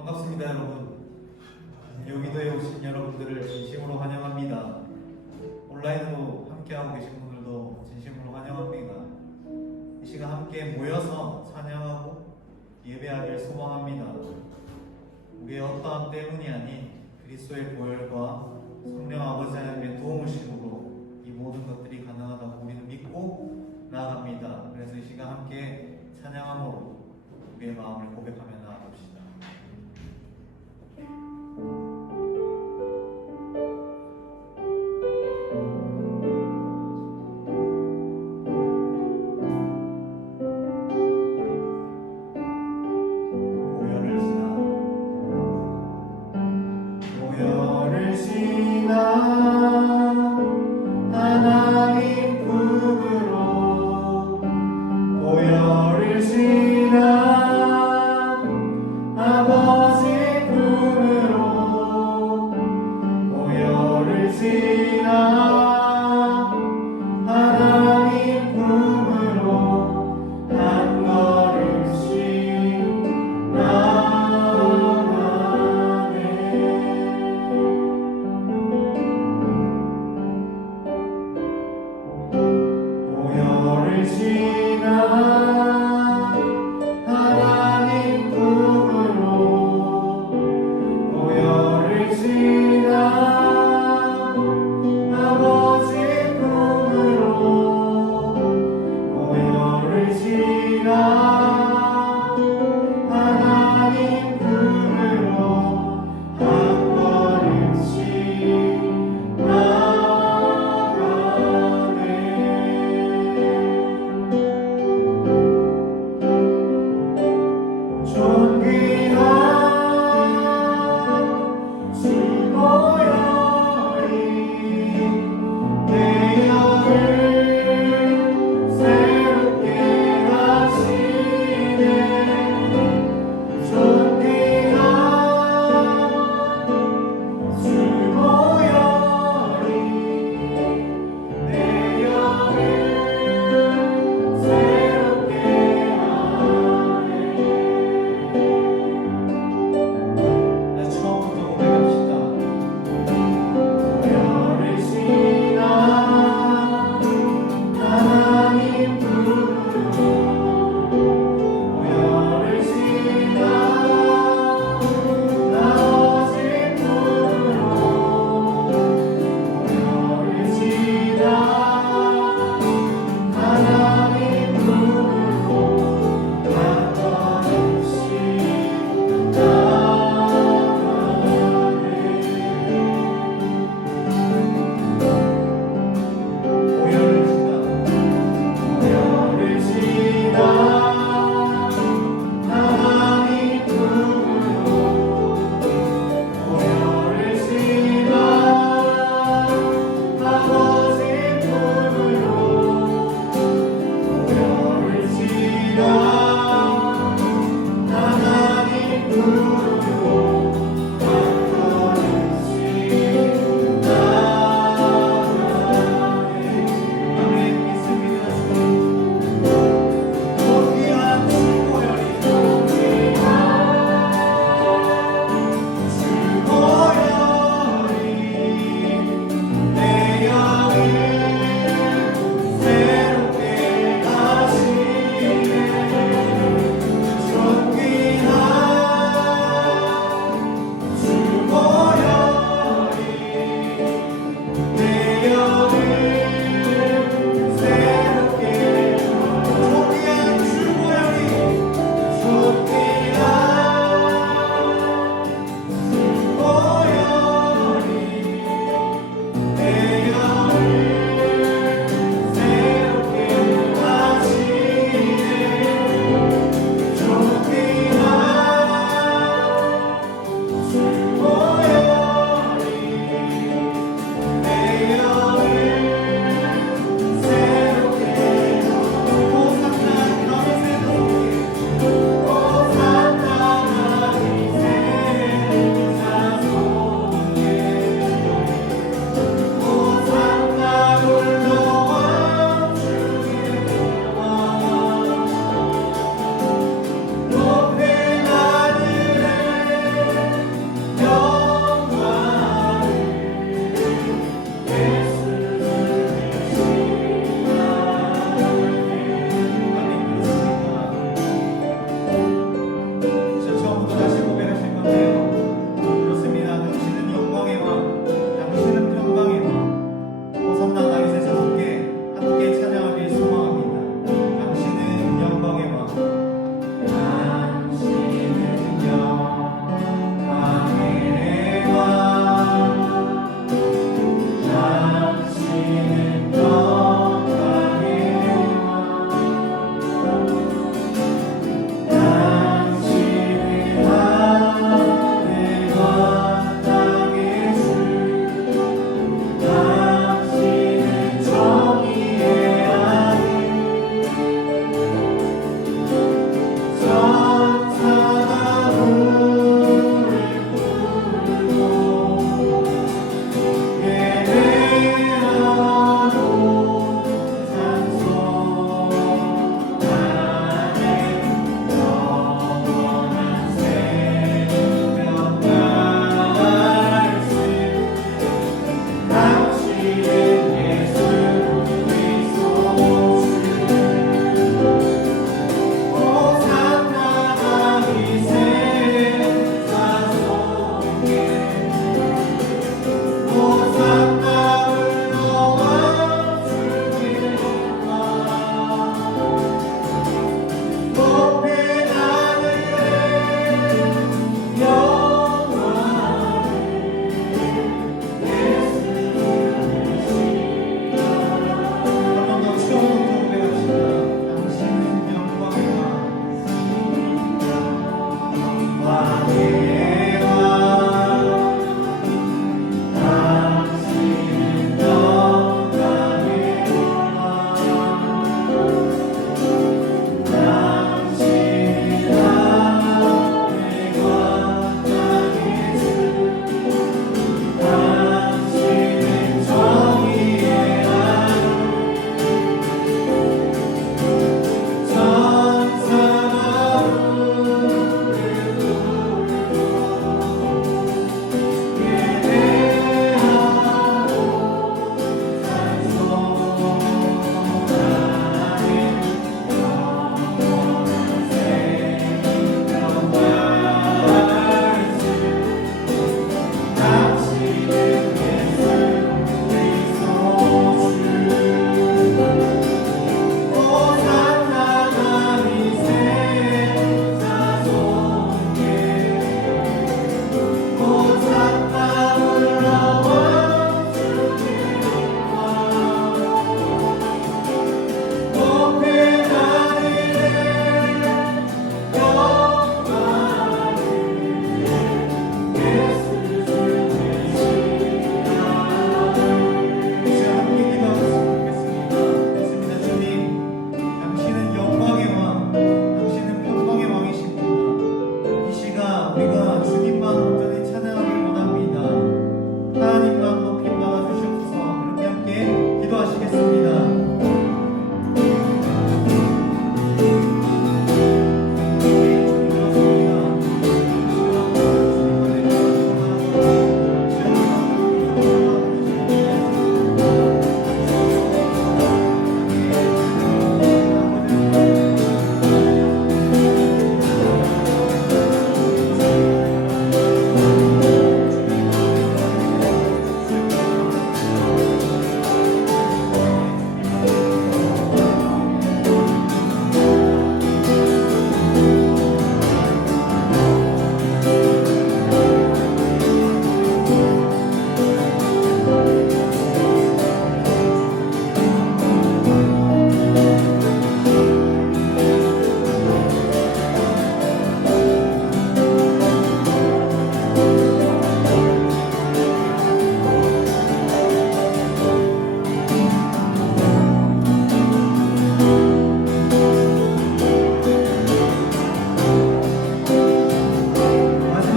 반갑습니다, 여러분. 여기도에 오신 여러분들을 진심으로 환영합니다. 온라인으로 함께하고 계신 분들도 진심으로 환영합니다. 이 시간 함께 모여서 찬양하고 예배하길 소망합니다. 우리의 어떠함 때문이 아닌 그리스도의 보혈과 성령 아버지 하나님의 도우심으로 이 모든 것들이 가능하다고 우리는 믿고 나아갑니다. 그래서 이 시간 함께 찬양함으로 우리의 마음을 고백하며 나아갑시다. 보혈을 지나 하나님 품으로 보혈을 지나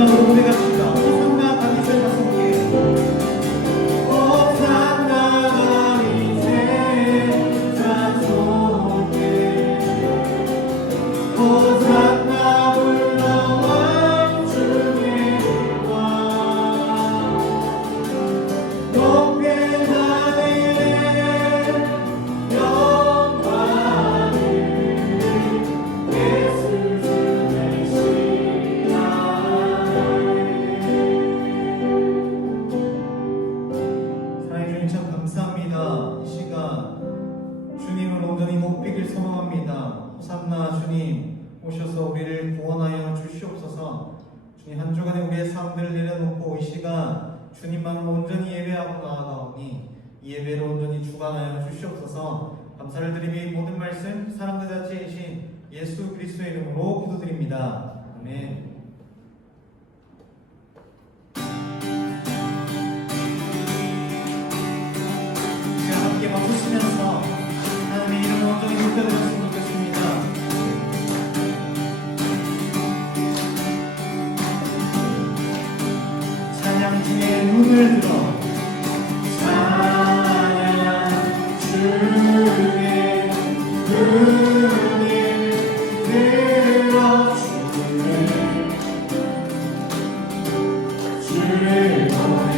마음으로 고백합시다. 호산나 다윗의 자손께 호산나 다윗의 자손께 호산나 불러와 주의 왕 높게 하늘에 영광을 예수 사랑해 주님 참 감사합니다. 이 시간 주님을 온전히 높이길 소망합니다. 호산나 주님 오셔서 우리를 구원하여 주시옵소서. 주님 한 주간에 우리의 삶들을 내려놓고 이 시간 주님만을 온전히 예배하고 나아가오니 이 예배를 온전히 주관하여 주시옵소서. 감사를 드리며 이 모든 말씀 사람들 자체이신 예수 그리스도의 이름으로 기도드립니다. 아멘. 함께 멈추시면서 하나님의 이름을 온전히 높여드렸으면 좋겠습니다. 찬양 중에 눈을 들어 찬양 중에 눈을 들어 주를 보내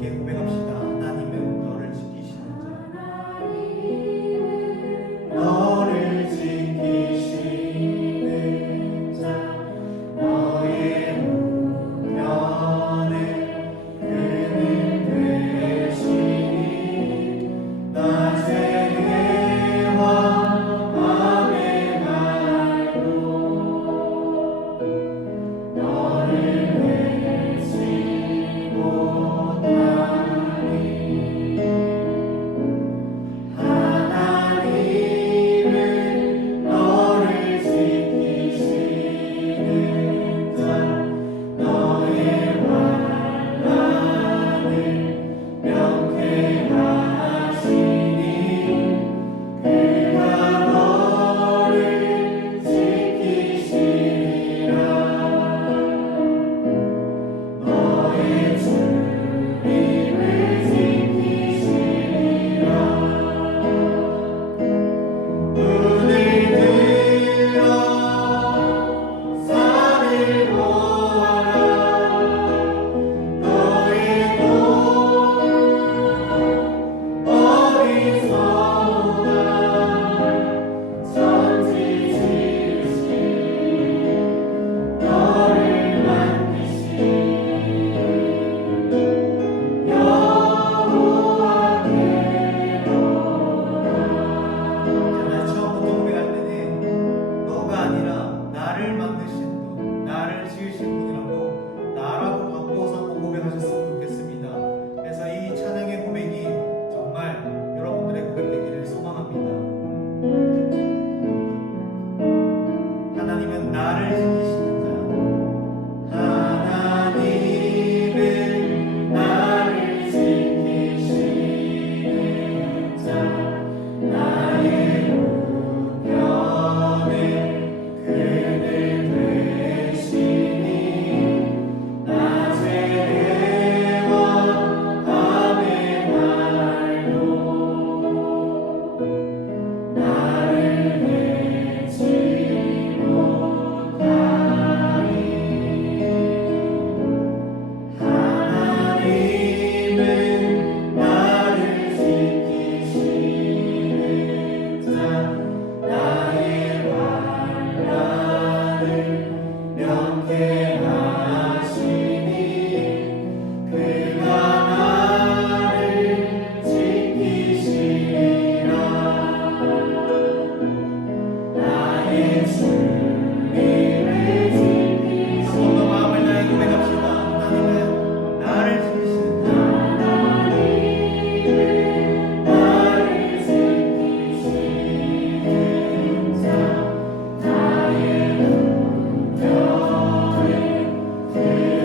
함께 고백합시다. 하나님은 너를 지키시는 자. 너를 지키시는 자, 너의 우편을 그는 되시니 낮의 해와 밤의 말도 너를 외치 못하니 하나님은 너를 지키시는 자, 너의 환난을 명쾌하시니 그가 너를 지키시리라. 너의 주님을 지키시리라. 눈을 들어 산을 보아라. 너의 돈 어디서나 천지 지으신 너를 만드신 여호와께로다. 제가 처음부터 고백할 때는 너가 아니라 나를 만드신 분, 나를 지으신 분이라고 나라고 바꿔서 고백하셨으면 좋겠습니다. 그래서 이 찬양의 고백이 정말 여러분들의 고백 되기를 소망합니다. 하나님은 나를 지키시는 자, 하나님은 나를 지키시는 자, 나의 우편을 그늘 되시니 낮의 해와 밤의 말도 나를 외치 못하니 하나님은 나를 지키시는 자, 나의 환난을 명쾌하시니 그가 나를 지키시리라. 나의 주님을 지키시리라. 한번 더 마음을 다해 고백합시다. 하나님은 나를 지키시는 자, 하나님은 나를 지키시는 자, 나의 우편을 그늘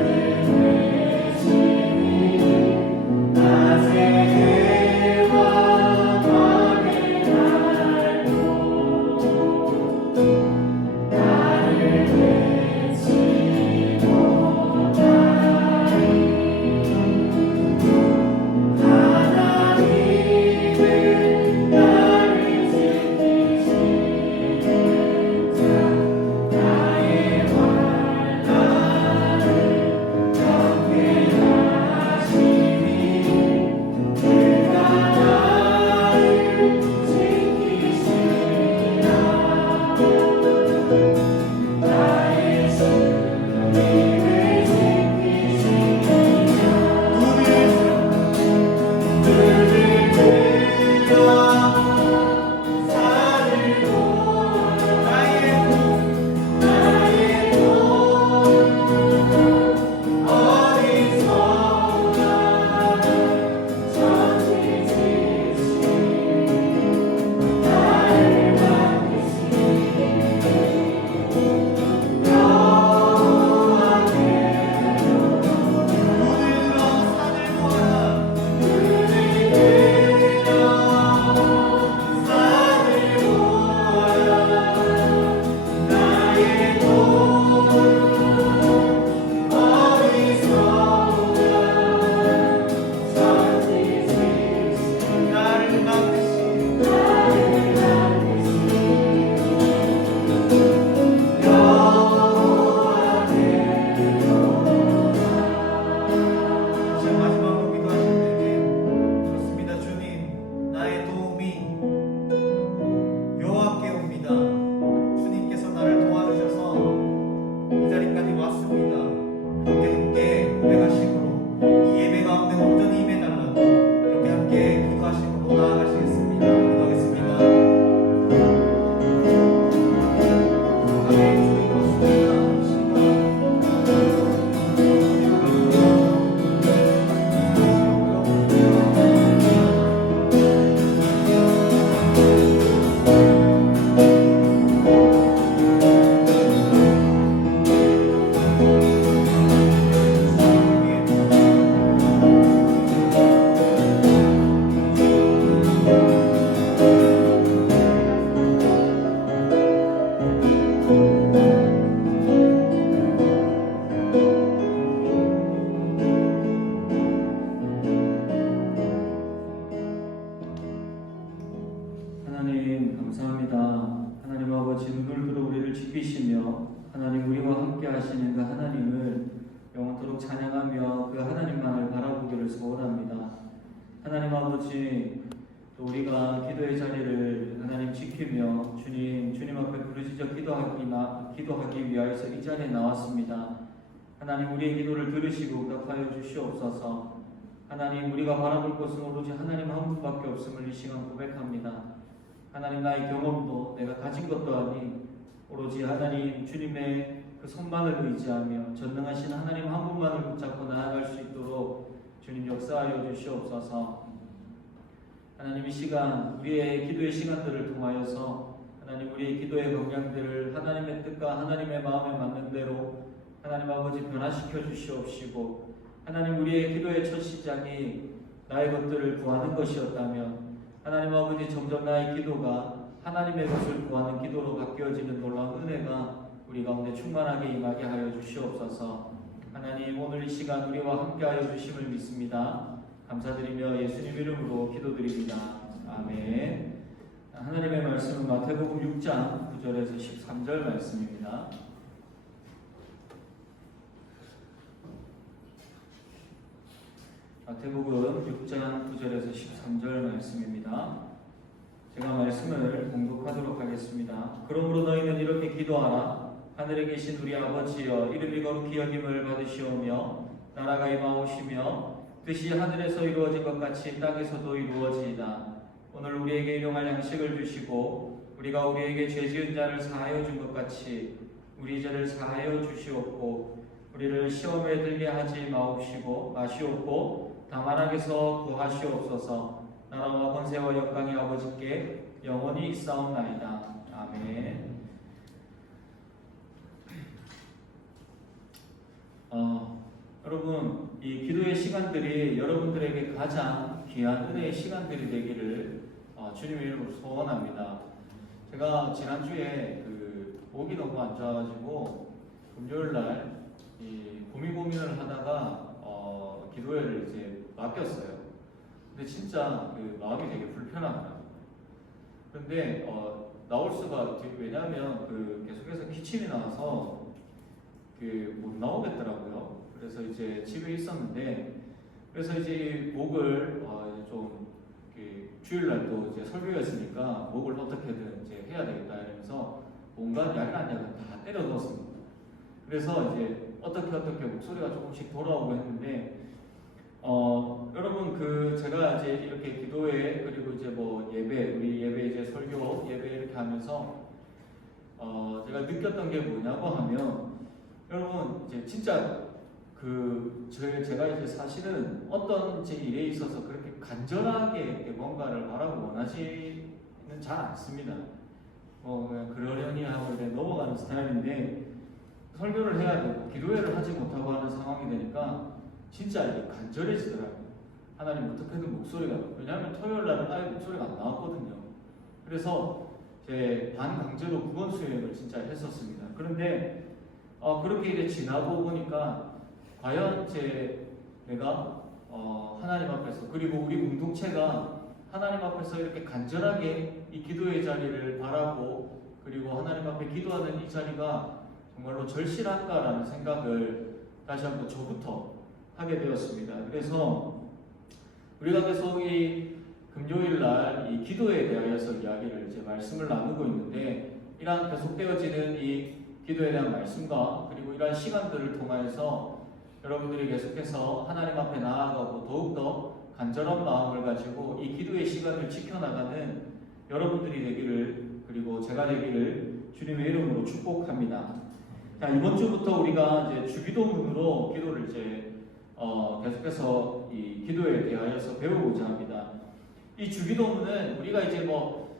되시니 낮의 해와 밤의 날도 나를 외치 못하니 하나님은 나를 지키시는 자, 나의 환난을 명쾌하시니 하나님 아버지, 또 우리가 기도의 자리를 하나님 지키며 주님 앞에 부르짖어 기도하기 위하여서 이 자리에 나왔습니다. 하나님, 우리의 기도를 들으시고 응답하여 주시옵소서. 하나님, 우리가 바라볼 것은 오로지 하나님 한 분밖에 없음을 이 시간 고백합니다. 하나님, 나의 경험도 내가 가진 것도 아니 오로지 하나님 주님의 그 손만을 의지하며 전능하신 하나님 한 분만을 붙잡고 나아갈 수 있도록 주님 역사하여 주시옵소서. 하나님, 이 시간 우리의 기도의 시간들을 통하여서 하나님 우리의 기도의 방향들을 하나님의 뜻과 하나님의 마음에 맞는 대로 하나님 아버지 변화시켜 주시옵시고, 하나님 우리의 기도의 첫 시작이 나의 것들을 구하는 것이었다면 하나님 아버지 점점 나의 기도가 하나님의 것을 구하는 기도로 바뀌어지는 놀라운 은혜가 우리 가운데 충만하게 임하게 하여 주시옵소서. 하나님, 오늘 이 시간 우리와 함께하여 주심을 믿습니다. 감사드리며 예수님 이름으로 기도드립니다. 아멘. 하나님의 말씀은 마태복음 6장 9절에서 13절 말씀입니다. 마태복음 6장 9절에서 13절 말씀입니다. 제가 말씀을 공독하도록 하겠습니다. 그러므로 너희는 이렇게 기도하라. 하늘에 계신 우리 아버지여, 이름이 거룩히 여김을 받으시오며 나라가 임하오시며 뜻이 하늘에서 이루어진 것 같이 땅에서도 이루어지이다. 오늘 우리에게 일용할 양식을 주시고 우리가 우리에게 죄 지은 자를 사하여 준 것 같이 우리 죄를 사하여 주시옵고 우리를 시험에 들게 하지 마시옵고 다만 악에서 구하시옵소서. 나라와 권세와 영광이 아버지께 영원히 있사옵나이다. 아멘. 여러분, 이 기도의 시간들이 여러분들에게 가장 귀한 은혜의 시간들이 되기를 주님의 이름으로 소원합니다. 제가 지난주에 목이 너무 안 좋아가지고 금요일날 고민을 하다가 기도회를 이제 맡겼어요. 근데 진짜 마음이 되게 불편하더라고요. 근데 나올 수가, 왜냐하면 계속해서 기침이 나와서 못 나오겠더라고요. 그래서 이제 집에 있었는데, 그래서 이제 목을 좀 주일날도 이제 설교였으니까 목을 어떻게든 이제 해야 되겠다 이러면서 온갖 약간 다 때려 넣었습니다. 그래서 이제 어떻게 목소리가 조금씩 돌아오고 했는데, 여러분 제가 이제 이렇게 기도회 그리고 이제 우리 예배 이제 설교 예배 이렇게 하면서 제가 느꼈던 게 뭐냐고 하면, 여러분 이제 진짜 제가 이제 사실은 어떤 제 일에 있어서 그렇게 간절하게 뭔가를 바라고 원하지는 잘 않습니다. 그냥 그러려니 하고 이제 넘어가는 스타일인데, 설교를 해야 되고 기도회를 하지 못하고 하는 상황이 되니까 진짜 이게 간절해지더라고요. 하나님 어떻게든 목소리가, 왜냐하면 토요일 날은 아예 목소리가 안 나왔거든요. 그래서 제 반강제로 국원 수행을 진짜 했었습니다. 그런데 그렇게 이제 지나고 보니까 과연 내가 하나님 앞에서, 그리고 우리 공동체가 하나님 앞에서 이렇게 간절하게 이 기도의 자리를 바라고 그리고 하나님 앞에 기도하는 이 자리가 정말로 절실한가라는 생각을 다시 한번 저부터 하게 되었습니다. 그래서 우리가 계속 이 금요일날 이 기도에 대하여서 이야기를 이제 말씀을 나누고 있는데, 이러한 계속되어지는 이 기도에 대한 말씀과 그리고 이러한 시간들을 통하여서 여러분들이 계속해서 하나님 앞에 나아가고 더욱더 간절한 마음을 가지고 이 기도의 시간을 지켜나가는 여러분들이 되기를, 그리고 제가 되기를 주님의 이름으로 축복합니다. 자, 이번 주부터 우리가 이제 주기도문으로 기도를 이제 계속해서 이 기도에 대하여서 배우고자 합니다. 이 주기도문은 우리가 이제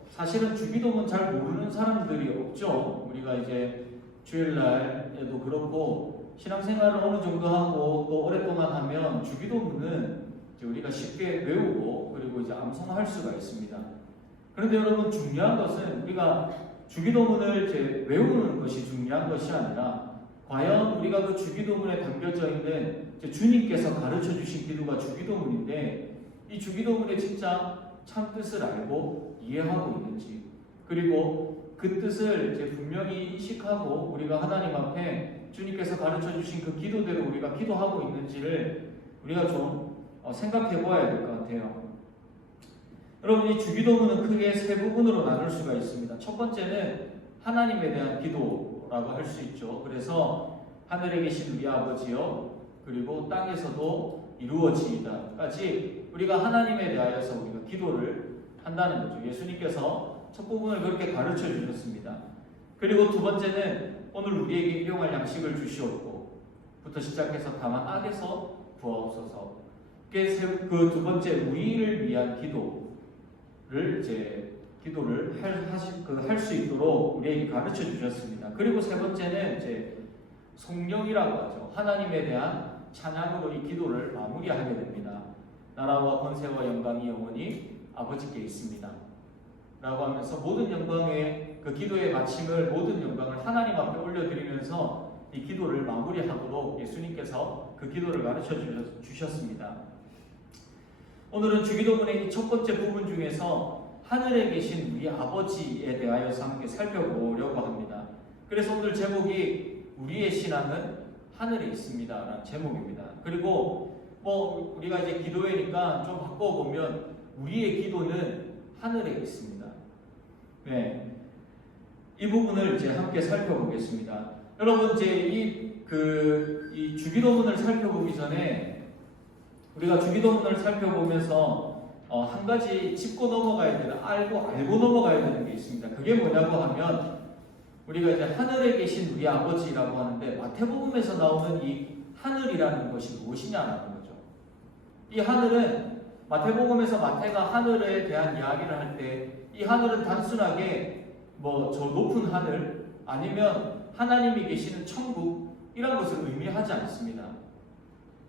사실은 주기도문 잘 모르는 사람들이 없죠. 우리가 이제 주일날에도 그렇고 신앙생활을 어느 정도 하고 또 오랫동안 하면 주기도문은 이제 우리가 쉽게 외우고 그리고 이제 암송할 수가 있습니다. 그런데 여러분, 중요한 것은 우리가 주기도문을 이제 외우는 것이 중요한 것이 아니라, 과연 우리가 그 주기도문에 담겨져 있는 주님께서 가르쳐 주신 기도가 주기도문인데, 이 주기도문의 진짜 참 뜻을 알고 이해하고 있는지, 그리고 그 뜻을 이제 분명히 인식하고 우리가 하나님 앞에 주님께서 가르쳐 주신 그 기도대로 우리가 기도하고 있는지를 우리가 좀 생각해 보아야 될 것 같아요. 여러분, 이 주기도문은 크게 세 부분으로 나눌 수가 있습니다. 첫 번째는 하나님에 대한 기도라고 할 수 있죠. 그래서 하늘에 계신 우리 아버지여, 그리고 땅에서도 이루어지이다까지 우리가 하나님에 대하여서 우리가 기도를 한다는 거죠. 예수님께서 첫 부분을 그렇게 가르쳐 주셨습니다. 그리고 두 번째는 오늘 우리에게 일용할 양식을 주시옵고 부터 시작해서 다만 악에서 구하옵소서. 그 두 번째 우리를 위한 기도를 할 수 있도록 우리에게 가르쳐 주셨습니다. 그리고 세 번째는 이제 성령이라고 하죠. 하나님에 대한 찬양으로 이 기도를 마무리하게 됩니다. 나라와 권세와 영광이 영원히 아버지께 있습니다. 라고 하면서 모든 영광의 그 기도의 마침을 모든 영광을 하나님 앞에 올려드리면서 이 기도를 마무리하도록 예수님께서 그 기도를 가르쳐 주셨습니다. 오늘은 주기도문의 첫 번째 부분 중에서 하늘에 계신 우리 아버지에 대하여서 함께 살펴보려고 합니다. 그래서 오늘 제목이 우리의 신앙은 하늘에 있습니다 라는 제목입니다. 그리고 우리가 이제 기도회니까 좀 바꿔보면 우리의 기도는 하늘에 있습니다. 네, 이 부분을 이제 함께 살펴보겠습니다. 여러분, 이제 이 주기도문을 살펴보기 전에 우리가 주기도문을 살펴보면서 한 가지 짚고 넘어가야 되는, 알고 넘어가야 되는 게 있습니다. 그게 뭐냐고 하면 우리가 이제 하늘에 계신 우리 아버지라고 하는데 마태복음에서 나오는 이 하늘이라는 것이 무엇이냐라는 거죠. 이 하늘은 마태복음에서 마태가 하늘에 대한 이야기를 할 때 이 하늘은 단순하게 저 높은 하늘 아니면 하나님이 계시는 천국 이런 것을 의미하지 않습니다.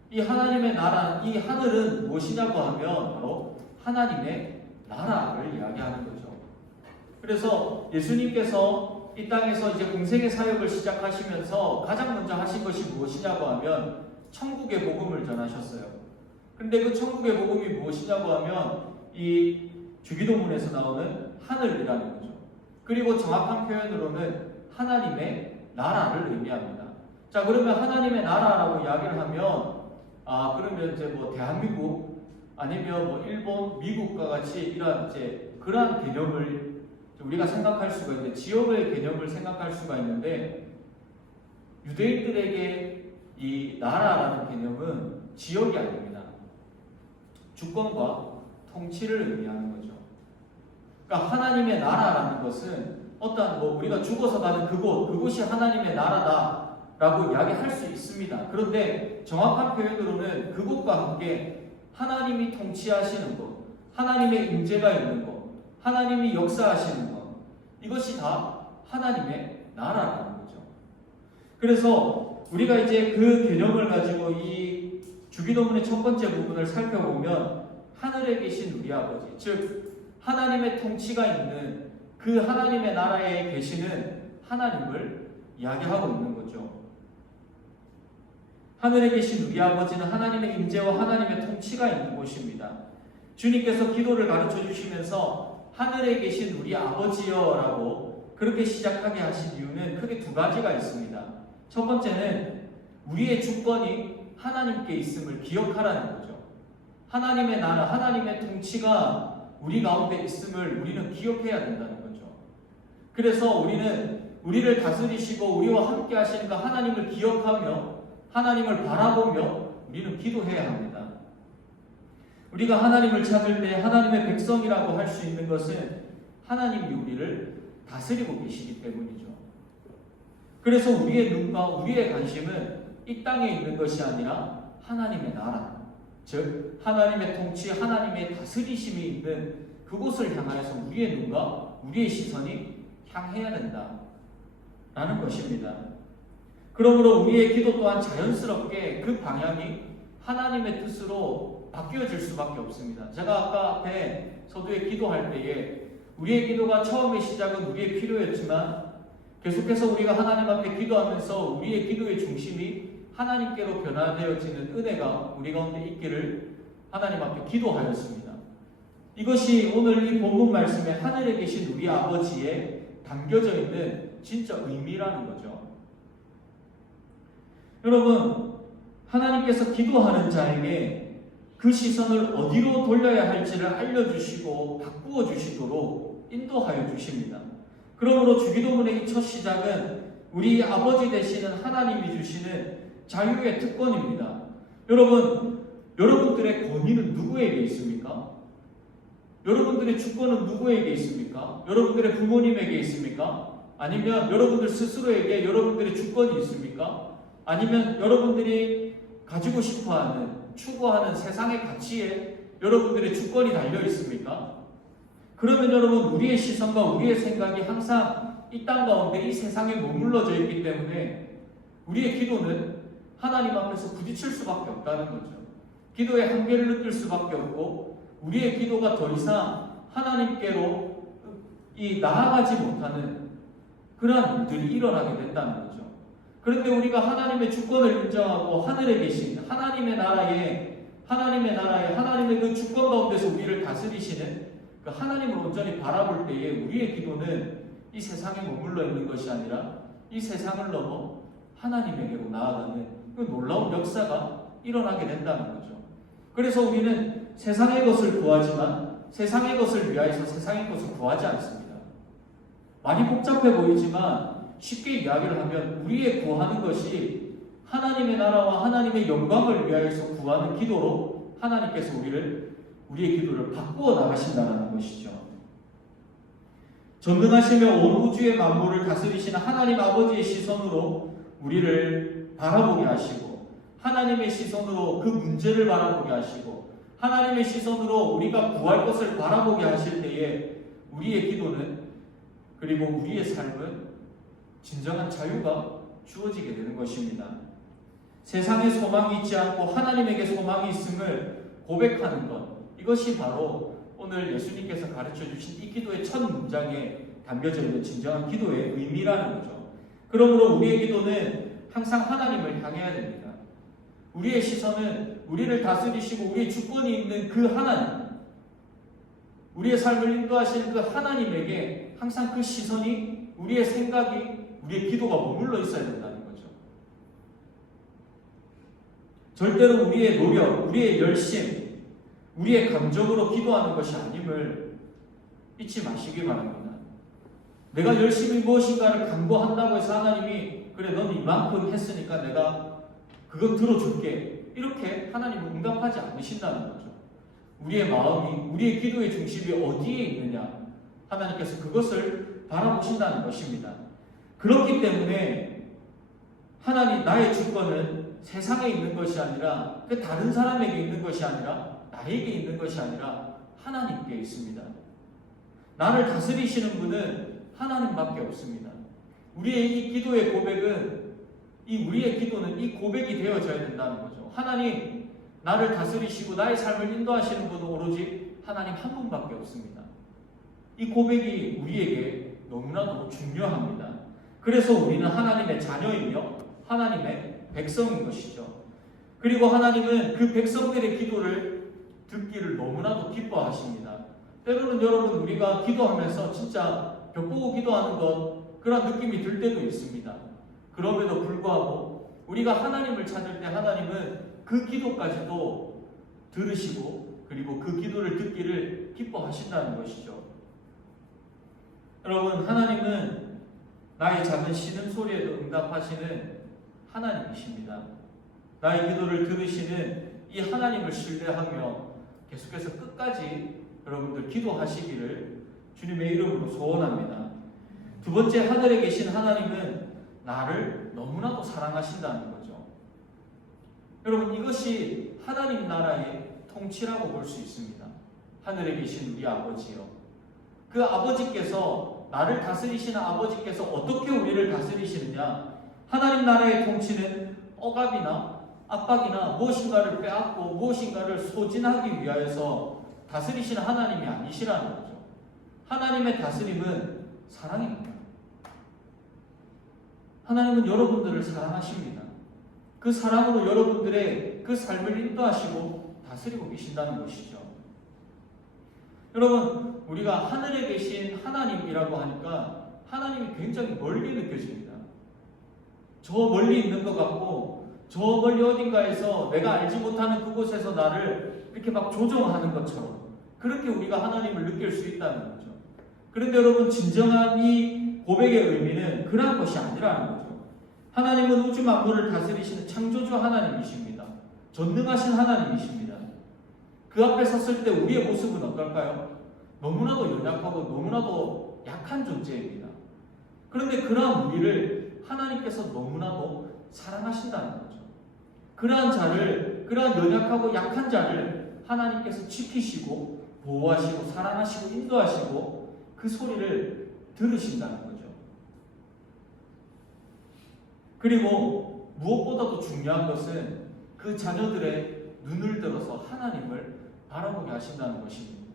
이 하나님의 나라, 이 하늘은 무엇이냐고 하면 바로 하나님의 나라를 이야기하는 거죠. 그래서 예수님께서 이 땅에서 이제 공생의 사역을 시작하시면서 가장 먼저 하신 것이 무엇이냐고 하면 천국의 복음을 전하셨어요. 근데 그 천국의 복음이 무엇이냐고 하면 이 주기도문에서 나오는 하늘이라는 거죠. 그리고 정확한 표현으로는 하나님의 나라를 의미합니다. 자, 그러면 하나님의 나라라고 이야기를 하면 그러면 이제 대한민국 아니면 일본, 미국과 같이 이런 이제 그러한 개념을 우리가 생각할 수가 있는데, 지역의 개념을 생각할 수가 있는데, 유대인들에게 이 나라라는 개념은 지역이 아닙니다. 주권과 통치를 의미하는 거죠. 그러니까 하나님의 나라라는 것은 어떠한 우리가 죽어서 가는 그곳이 하나님의 나라다라고 이야기할 수 있습니다. 그런데 정확한 표현으로는 그곳과 함께 하나님이 통치하시는 것, 하나님의 임재가 있는 것, 하나님이 역사하시는 것, 이것이 다 하나님의 나라라는 거죠. 그래서 우리가 이제 그 개념을 가지고 이 주기도문의 첫 번째 부분을 살펴보면 하늘에 계신 우리 아버지, 즉 하나님의 통치가 있는 그 하나님의 나라에 계시는 하나님을 이야기하고 있는 거죠. 하늘에 계신 우리 아버지는 하나님의 임재와 하나님의 통치가 있는 곳입니다. 주님께서 기도를 가르쳐 주시면서 하늘에 계신 우리 아버지여라고 그렇게 시작하게 하신 이유는 크게 두 가지가 있습니다. 첫 번째는 우리의 주권이 하나님께 있음을 기억하라는 거죠. 하나님의 나라, 하나님의 통치가 우리 가운데 있음을 우리는 기억해야 된다는 거죠. 그래서 우리를 다스리시고 우리와 함께 하시니까 하나님을 기억하며 하나님을 바라보며 우리는 기도해야 합니다. 우리가 하나님을 찾을 때 하나님의 백성이라고 할 수 있는 것은 하나님이 우리를 다스리고 계시기 때문이죠. 그래서 우리의 눈과 우리의 관심은 이 땅에 있는 것이 아니라 하나님의 나라, 즉 하나님의 통치, 하나님의 다스리심이 있는 그곳을 향하여서 우리의 눈과 우리의 시선이 향해야 된다라는 것입니다. 그러므로 우리의 기도 또한 자연스럽게 그 방향이 하나님의 뜻으로 바뀌어질 수밖에 없습니다. 제가 아까 앞에 서두에 기도할 때에 우리의 기도가 처음의 시작은 우리의 필요였지만 계속해서 우리가 하나님 앞에 기도하면서 우리의 기도의 중심이 하나님께로 변화되어지는 은혜가 우리 가운데 있기를 하나님 앞에 기도하였습니다. 이것이 오늘 이 본문 말씀에 하늘에 계신 우리 아버지에 담겨져 있는 진짜 의미라는 거죠. 여러분, 하나님께서 기도하는 자에게 그 시선을 어디로 돌려야 할지를 알려주시고 바꾸어 주시도록 인도하여 주십니다. 그러므로 주기도문의 이 첫 시작은 우리 아버지 되시는 하나님이 주시는 자유의 특권입니다. 여러분들의 권위는 누구에게 있습니까? 여러분들의 주권은 누구에게 있습니까? 여러분들의 부모님에게 있습니까? 아니면 여러분들 스스로에게 여러분들의 주권이 있습니까? 아니면 여러분들이 가지고 싶어하는, 추구하는 세상의 가치에 여러분들의 주권이 달려 있습니까? 그러면 여러분, 우리의 시선과 우리의 생각이 항상 이 땅 가운데 이 세상에 머물러져 있기 때문에 우리의 기도는 하나님 앞에서 부딪힐 수밖에 없다는 거죠. 기도의 한계를 느낄 수밖에 없고 우리의 기도가 더 이상 하나님께로 나아가지 못하는 그러한 일들이 일어나게 된다는 거죠. 그런데 우리가 하나님의 주권을 인정하고 하늘에 계신 하나님의 나라에 하나님의 그 주권 가운데서 우리를 다스리시는 그 하나님을 온전히 바라볼 때에 우리의 기도는 이 세상에 머물러 있는 것이 아니라 이 세상을 넘어 하나님에게로 나아가는 그 놀라운 역사가 일어나게 된다는 거죠. 그래서 우리는 세상의 것을 구하지만 세상의 것을 위하여서 세상의 것을 구하지 않습니다. 많이 복잡해 보이지만 쉽게 이야기를 하면 우리의 구하는 것이 하나님의 나라와 하나님의 영광을 위하여서 구하는 기도로 하나님께서 우리의 기도를 바꾸어 나가신다는 것이죠. 전능하시며 온 우주의 만물을 다스리시는 하나님 아버지의 시선으로 우리를 바라보게 하시고 하나님의 시선으로 그 문제를 바라보게 하시고 하나님의 시선으로 우리가 구할 것을 바라보게 하실 때에 우리의 기도는 그리고 우리의 삶은 진정한 자유가 주어지게 되는 것입니다. 세상에 소망이 있지 않고 하나님에게 소망이 있음을 고백하는 것, 이것이 바로 오늘 예수님께서 가르쳐 주신 이 기도의 첫 문장에 담겨져 있는 진정한 기도의 의미라는 거죠. 그러므로 우리의 기도는 항상 하나님을 향해야 됩니다. 우리의 시선은 우리를 다스리시고 우리의 주권이 있는 그 하나님, 우리의 삶을 인도하시는 그 하나님에게 항상 그 시선이, 우리의 생각이, 우리의 기도가 머물러 있어야 된다는 거죠. 절대로 우리의 노력, 우리의 열심, 우리의 감정으로 기도하는 것이 아님을 잊지 마시기 바랍니다. 내가 열심히 무엇인가를 강구한다고 해서 하나님이 그래 넌 이만큼 했으니까 내가 그건 들어줄게, 이렇게 하나님은 응답하지 않으신다는 거죠. 우리의 마음이, 우리의 기도의 중심이 어디에 있느냐, 하나님께서 그것을 바라보신다는 것입니다. 그렇기 때문에 하나님, 나의 주권은 세상에 있는 것이 아니라 그 다른 사람에게 있는 것이 아니라 나에게 있는 것이 아니라 하나님께 있습니다. 나를 다스리시는 분은 하나님밖에 없습니다. 우리의 이 기도의 고백은, 우리의 기도는 이 고백이 되어져야 된다는 거죠. 하나님, 나를 다스리시고 나의 삶을 인도하시는 분은 오로지 하나님 한 분밖에 없습니다. 이 고백이 우리에게 너무나도 중요합니다. 그래서 우리는 하나님의 자녀이며 하나님의 백성인 것이죠. 그리고 하나님은 그 백성들의 기도를 듣기를 너무나도 기뻐하십니다. 때로는 여러분, 우리가 기도하면서 진짜 벽보고 기도하는 것, 그런 느낌이 들 때도 있습니다. 그럼에도 불구하고 우리가 하나님을 찾을 때 하나님은 그 기도까지도 들으시고 그리고 그 기도를 듣기를 기뻐하신다는 것이죠. 여러분, 하나님은 나의 작은 신음소리에도 응답하시는 하나님이십니다. 나의 기도를 들으시는 이 하나님을 신뢰하며 계속해서 끝까지 여러분들 기도하시기를 주님의 이름으로 소원합니다. 두 번째, 하늘에 계신 하나님은 나를 너무나도 사랑하신다는 거죠. 여러분, 이것이 하나님 나라의 통치라고 볼 수 있습니다. 하늘에 계신 우리 아버지요. 그 아버지께서, 나를 다스리시는 아버지께서 어떻게 우리를 다스리시느냐? 하나님 나라의 통치는 억압이나 압박이나 무엇인가를 빼앗고 무엇인가를 소진하기 위하여서 다스리시는 하나님이 아니시라는 거죠. 하나님의 다스림은 사랑입니다. 하나님은 여러분들을 사랑하십니다. 그 사랑으로 여러분들의 그 삶을 인도하시고 다스리고 계신다는 것이죠. 여러분, 우리가 하늘에 계신 하나님이라고 하니까 하나님이 굉장히 멀리 느껴집니다. 저 멀리 있는 것 같고 저 멀리 어딘가에서 내가 알지 못하는 그곳에서 나를 이렇게 막 조종하는 것처럼 그렇게 우리가 하나님을 느낄 수 있다는 거죠. 그런데 여러분, 진정한 이 고백의 의미는 그러한 것이 아니라는 거죠. 하나님은 우주 만물을 다스리시는 창조주 하나님이십니다. 전능하신 하나님이십니다. 그 앞에 섰을 때 우리의 모습은 어떨까요? 너무나도 연약하고 너무나도 약한 존재입니다. 그런데 그러한 우리를 하나님께서 너무나도 사랑하신다는 거죠. 그러한 자를, 그러한 연약하고 약한 자를 하나님께서 지키시고 보호하시고 사랑하시고 인도하시고 그 소리를 들으신다는 거죠. 그리고 무엇보다도 중요한 것은 그 자녀들의 눈을 들어서 하나님을 바라보게 하신다는 것입니다.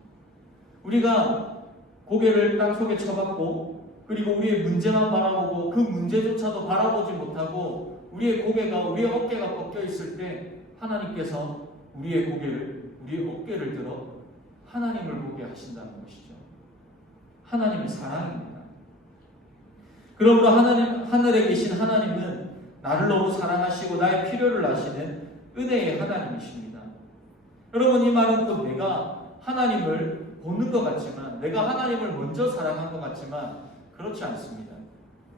우리가 고개를 땅속에 쳐박고 그리고 우리의 문제만 바라보고 그 문제조차도 바라보지 못하고 우리의 고개가, 우리의 어깨가 꺾여 있을 때 하나님께서 우리의 어깨를 들어 하나님을 보게 하신다는 것이죠. 하나님의 사랑입니다. 그러므로 하늘에 계신 하나님은 나를 너무 사랑하시고 나의 필요를 아시는 은혜의 하나님이십니다. 여러분, 이 말은 또 내가 하나님을 보는 것 같지만, 내가 하나님을 먼저 사랑한 것 같지만 그렇지 않습니다.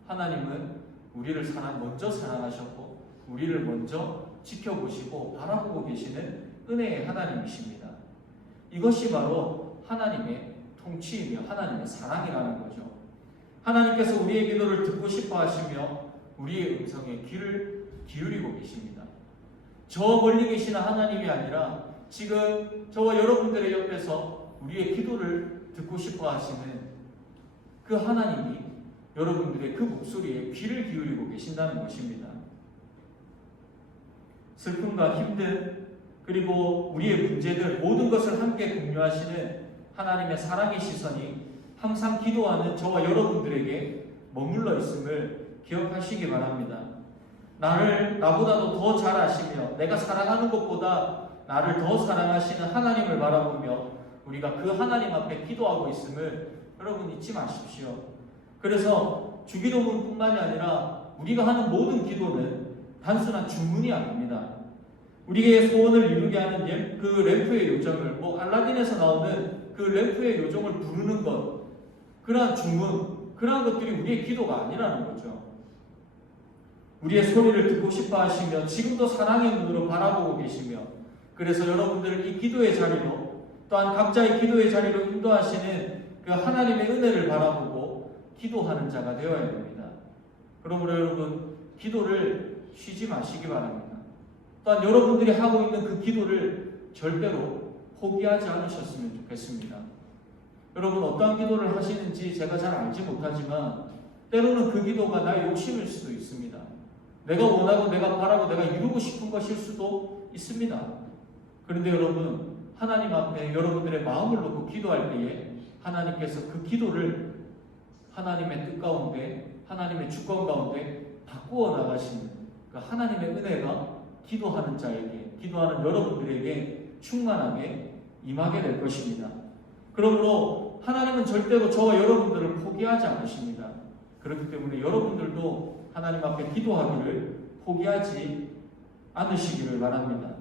하나님은 우리를 먼저 사랑하셨고 우리를 먼저 지켜보시고 바라보고 계시는 은혜의 하나님이십니다. 이것이 바로 하나님의 통치이며 하나님의 사랑이라는 거죠. 하나님께서 우리의 기도를 듣고 싶어 하시며 우리의 음성에 귀를 기울이고 계십니다. 저 멀리 계시는 하나님이 아니라 지금 저와 여러분들의 옆에서 우리의 기도를 듣고 싶어 하시는 그 하나님이 여러분들의 그 목소리에 귀를 기울이고 계신다는 것입니다. 슬픔과 힘든 그리고 우리의 문제들 모든 것을 함께 공유하시는 하나님의 사랑의 시선이 항상 기도하는 저와 여러분들에게 머물러 있음을 기억하시기 바랍니다. 나보다도 더 잘 아시며 내가 사랑하는 것보다 나를 더 사랑하시는 하나님을 바라보며 우리가 그 하나님 앞에 기도하고 있음을 여러분 잊지 마십시오. 그래서 주기도문뿐만이 아니라 우리가 하는 모든 기도는 단순한 주문이 아닙니다. 우리의 소원을 이루게 하는 그 램프의 요정을, 알라딘에서 나오는 그 램프의 요정을 부르는 것, 그러한 주문, 그러한 것들이 우리의 기도가 아니라는 거죠. 우리의 소리를 듣고 싶어 하시며 지금도 사랑의 눈으로 바라보고 계시며 그래서 여러분들을 이 기도의 자리로 또한 각자의 기도의 자리로 인도하시는 그 하나님의 은혜를 바라보고 기도하는 자가 되어야 됩니다. 그러므로 여러분, 기도를 쉬지 마시기 바랍니다. 또한 여러분들이 하고 있는 그 기도를 절대로 포기하지 않으셨으면 좋겠습니다. 여러분, 어떠한 기도를 하시는지 제가 잘 알지 못하지만 때로는 그 기도가 나의 욕심일 수도 있습니다. 내가 원하고 내가 바라고 내가 이루고 싶은 것일 수도 있습니다. 그런데 여러분, 하나님 앞에 여러분들의 마음을 놓고 기도할 때에 하나님께서 그 기도를 하나님의 뜻 가운데, 하나님의 주권 가운데 바꾸어 나가시는 그 하나님의 은혜가 기도하는 자에게, 기도하는 여러분들에게 충만하게 임하게 될 것입니다. 그러므로 하나님은 절대로 저와 여러분들을 포기하지 않으십니다. 그렇기 때문에 여러분들도 하나님 앞에 기도하기를 포기하지 않으시기를 바랍니다.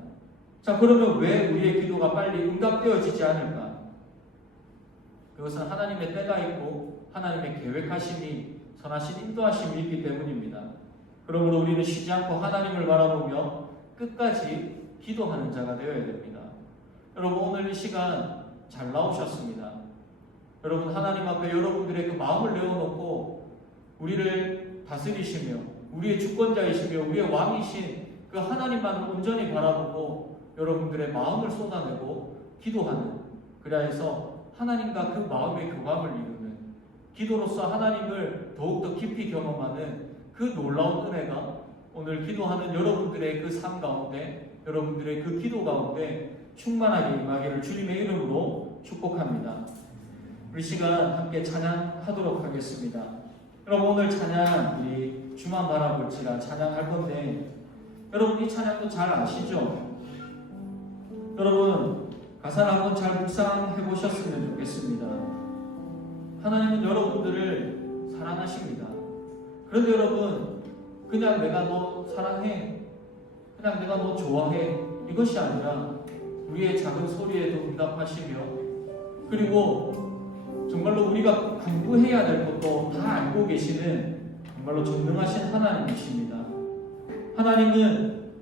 자, 그러면 왜 우리의 기도가 빨리 응답되어지지 않을까? 그것은 하나님의 때가 있고 하나님의 계획하심이, 선하신 인도하심이 있기 때문입니다. 그러므로 우리는 쉬지 않고 하나님을 바라보며 끝까지 기도하는 자가 되어야 됩니다. 여러분, 오늘 이 시간 잘 나오셨습니다. 여러분, 하나님 앞에 여러분들의 그 마음을 내어놓고 우리를 다스리시며 우리의 주권자이시며 우리의 왕이신 그 하나님만을 온전히 바라보고 여러분들의 마음을 쏟아내고 기도하는, 그래서 하나님과 그 마음의 교감을 이루는, 기도로서 하나님을 더욱더 깊이 경험하는 그 놀라운 은혜가 오늘 기도하는 여러분들의 그 삶 가운데, 여러분들의 그 기도 가운데 충만하게 임하기를 주님의 이름으로 축복합니다. 우리 시간 함께 찬양하도록 하겠습니다. 여러분, 오늘 찬양 우리 주만 바라볼지라 찬양할 건데, 여러분 이 찬양도 잘 아시죠? 여러분, 가사를 한번 잘 묵상해 보셨으면 좋겠습니다. 하나님은 여러분들을 사랑하십니다. 그런데 여러분, 그냥 내가 너 사랑해, 그냥 내가 너 좋아해 이것이 아니라 우리의 작은 소리에도 응답하시며, 그리고 정말로 우리가 간구해야 될 것도 다 알고 계시는 정말로 전능하신 하나님이십니다. 하나님은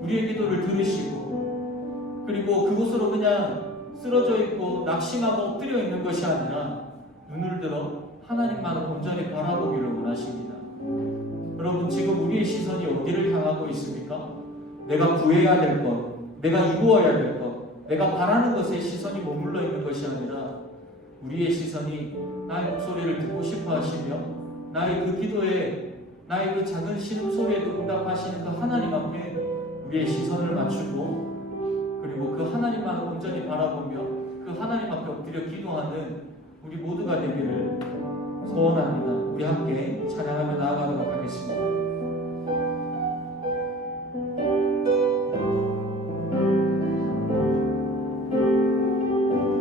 우리의 기도를 들으시고, 그리고 그곳으로 그냥 쓰러져 있고 낙심하고 엎드려 있는 것이 아니라 눈을 들어 하나님만을 온전히 바라보기를 원하십니다. 여러분, 지금 우리의 시선이 어디를 향하고 있습니까? 내가 구해야 될 것, 내가 이루어야 될 것, 내가 바라는 것에 시선이 머물러 있는 것이 아니라 우리의 시선이 나의 목소리를 듣고 싶어 하시며 나의 그 기도에, 나의 그 작은 신음소리에도 응답하시는 그 하나님 앞에 우리의 시선을 맞추고, 그리고 그 하나님만을 온전히 바라보며 그 하나님 앞에 엎드려 기도하는 우리 모두가 되기를 소원합니다. 우리 함께 찬양하며 나아가도록 하겠습니다.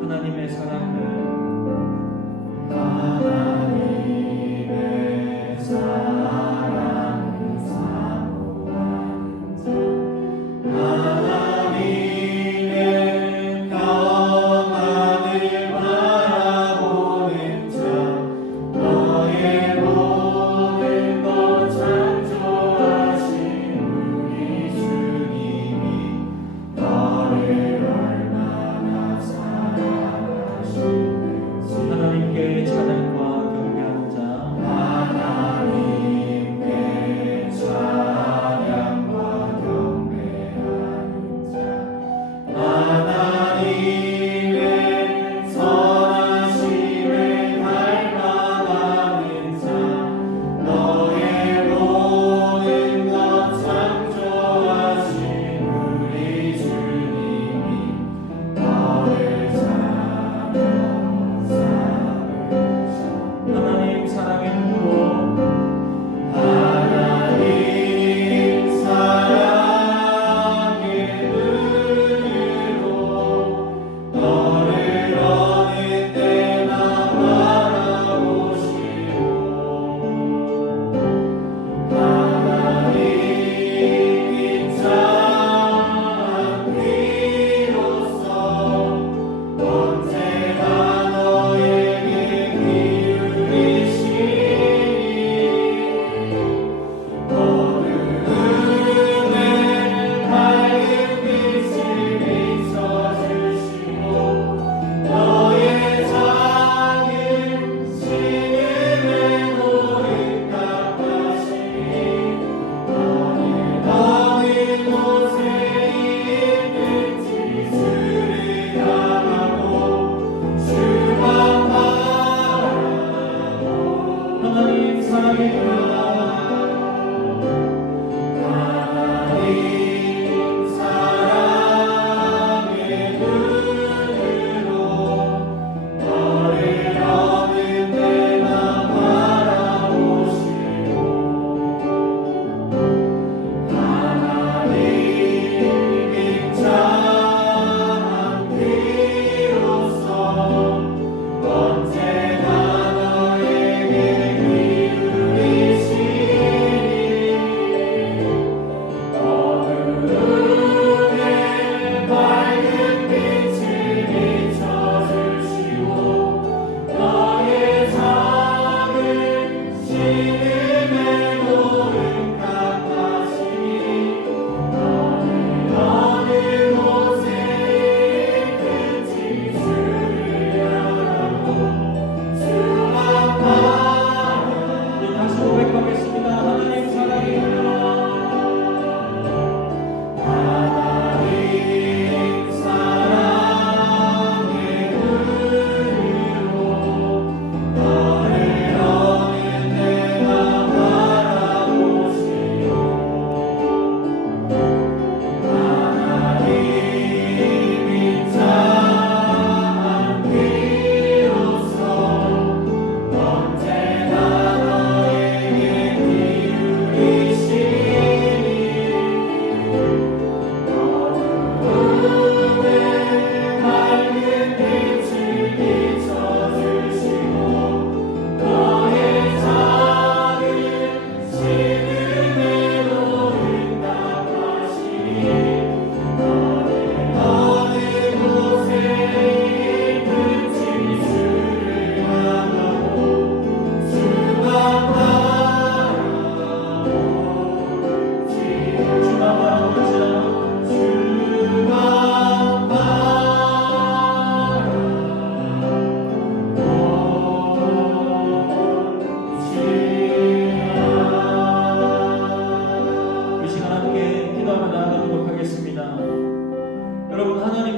하나님의 사랑은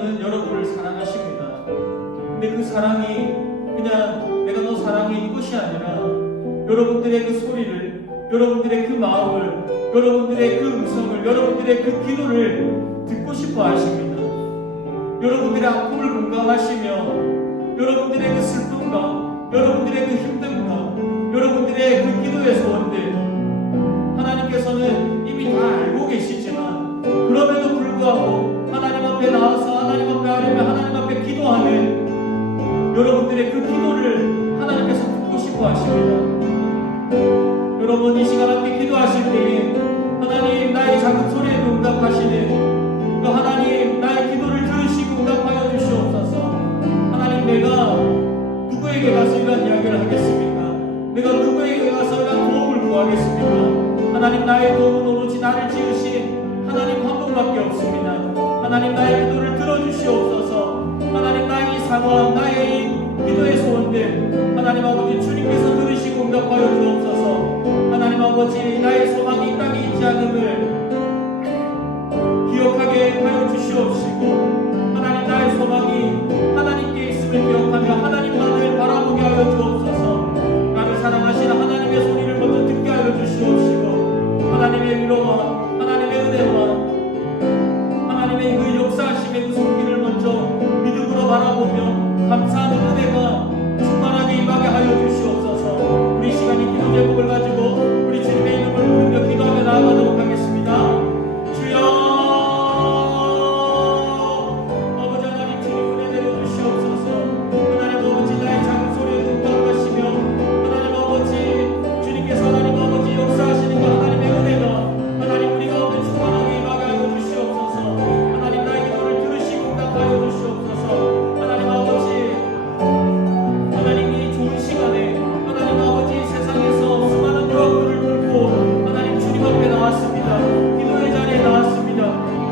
하나님은 여러분을 사랑하십니다. 근데 그 사랑이 그냥 내가 너 사랑해 이것이 아니라 여러분들의 그 소리를, 여러분들의 그 마음을, 여러분들의 그 음성을, 여러분들의 그 기도를 듣고 싶어 하십니다. 여러분들의 아픔을 공감하시며 여러분들의 그 슬픔과 여러분들의 그 힘듦과 여러분들의 그 기도의 소원들, 하나님께서는 이미 다 알고 계시지만 그럼에도 불구하고 하나님 앞에 나와서 하나님 앞에 하려며 하나님 앞에 기도하는 여러분들의 그 기도를 하나님께서 듣고 싶어 하십니다. 여러분 이 시간 함께 기도하실 때에 하나님 나의 작은 소리에 응답하시는 또 하나님 나의 기도를 들으시고 응답하여 주시옵소서. 하나님 내가 누구에게 가서 이런 이야기를 하겠습니까? 내가 누구에게 가서 이런 도움을 구하겠습니까? 하나님 나의 도움은 오로지 나를 지으신 하나님 한 분밖에 없습니다. 하나님 나의 기도를 들어주시옵소서. 하나님 나의 이 상황 나의 이 기도의 소원들 하나님 아버지 주님께서 들으시고 응답하여 주옵소서. 하나님 아버지 나의 소망이 이 땅에 있지 않음을 기억하게 하여 주시옵시고 하나님 나의 소망이 하나님께 있음을 기억하며 하나님만을 바라보게 하여 주옵소서. 나를 사랑하시는 하나님의 소리를 먼저 듣게 하여 주시옵시고 하나님의 위로와 하나님의 은혜와 하나님의 그 역사하심의 그 손길을 먼저 믿음으로 바라보며 감사하는 은혜가 충만하게 임하게 하여 주시옵소서. 우리 시간이 기도 제목을 가지고 우리 주님의 이름을 부르며 기도하며 나아가도록 하겠습니다. 주여 아버지 하나님 주님 은혜 내려주시옵소서. 하나님 아버지 나의 작은 소리에 응답하시며 하나님 아버지 주님께서 하나님 아버지 역사하시는 그 하나님의 은혜가 하나님 우리 가운데 충만하게 임하게 하여 주시옵소서. 하나님 나의 기도를 들으시고 응답하여 주시옵소서. 하나님 아버지 하나님이 좋은 시간에 하나님 아버지 세상에서 수많은 유혹들을 뚫고 하나님 주님 앞에 나왔습니다. 기도의 자리에 나왔습니다.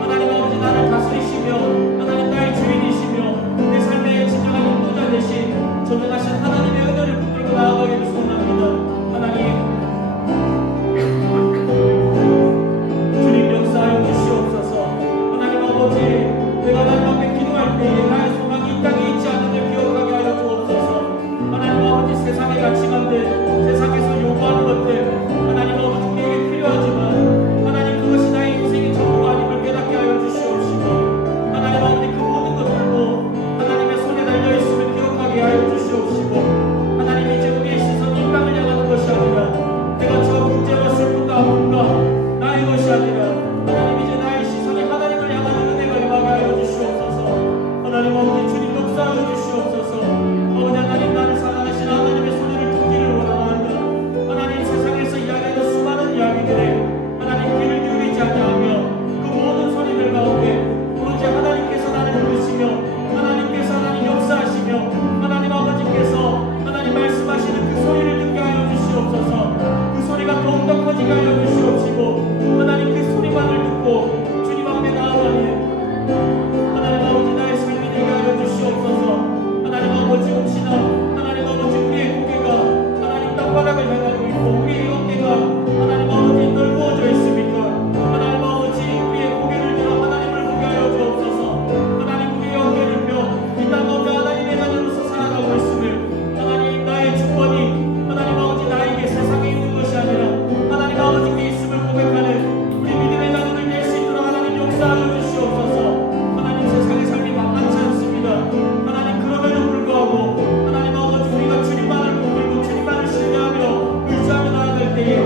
하나님 아버지 나를 다스리시며 하나님 나의 주인이시며 내 삶의 진정한 인도자 되신 전능하신 하나님의 은혜를 붙들고 나아가기를 소원합니다. 하나님 주님 역사하여 주시옵소서. 하나님 아버지 내가 하나님 앞에 기도할 때에 나의 소망이 이 땅에 있지 않음을 기억하게 하여 주옵소서. 하나님 아버지 세상의 가치관들 세상에서 요구하는 것들 하나님 아버지 우리에게 필요하지만 하나님 그것이 나의 인생의 전부가 아님을 깨닫게 하여 주시옵시고 하나님 아버지 그 모든 것들도 하나님의 손에 달려있음을 기억하게 하여 주시옵시고 하나님 이제 우리의 시선이 이 땅을 향하는 것이 아니라 내가 저 문제와 슬픔과 아픔과 나의 것이 아니라 하나님 이제 나의 시선이 하나님을 향하는 은혜가 임하게 하여 주시옵소서. 하나님 아버지 주님 역사하여 주시옵소서. 아버지 하나님 나를 사랑하시는 하나님의 소리를 듣기를 원하나이다. 하나님 세상에서 이야기하는 수많은 이야기들에 하나님 귀를 기울이지 아니하며 그 모든 소리들 가운데 오로지 하나님께서 나를 부르시며 하나님께서 하나님 역사하시며 하나님 아버지께서 하나님 말씀하시는 그 소리를 듣게 하여 주시옵소서. 그 소리가 더욱더 커지게 하여 주시옵시고 하나님 그 소리만을 듣고 주님 앞에 나아가는 하나님 아버지 나의 삶이 되게 하여 주시옵소서. 하나님 아버지 혹시나 하나님 아버지 우리의 고개가 하나님 땅바닥을 향하고 있고 우리의 어깨가 하나님 아버지 넓어져 있습니까? 하나님 아버지 우리의 고개를 들어 하나님을 보게 하여 주옵소서. 하나님 우리의 어깨를 펴 이 땅 가운데 하나님의 자녀로서 살아가고 있음을 하나님 나의 주권이 하나님 아버지 나에게 세상에 있는 것이 아니라 하나님 아버지께 있음을 고백하는 우리 믿음의 자녀들 될 수 있도록 하나님 역사하여 주시옵소서. 하나님 세상의 삶이 만만치 않습니다. 하나님 그럼에도 불구하고 하나님 아버지 우리가 주님만을 붙들고 주님만을 신뢰하며 의지하며 나아갈 때에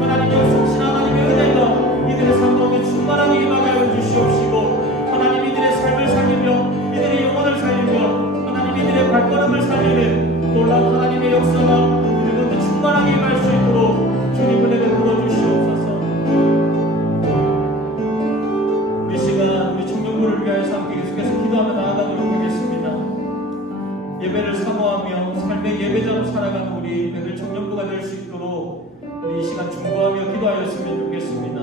하나님 역사하신 하나님의 은혜가 이들의 삶 가운데 충만하게 임하게 하여 주시옵시고 하나님 이들의 삶을 살리며 이들의 영혼을 살리며 하나님 이들의 발걸음을 살리는 놀라운 하나님의 역사가 이들 가운데 충만하게 임할 수 있도록 주님 은혜를 부어주시옵소서. 이 시간 우리 청년부를 위하여서 함께 계속해서 기도하며 나아가도록 하겠습니다. 예배를 사모하며 삶의 예배자로 살아가는 우리 배들 청년부가 될 수 있도록 우리 이 시간 중보하며 기도하였으면 좋겠습니다.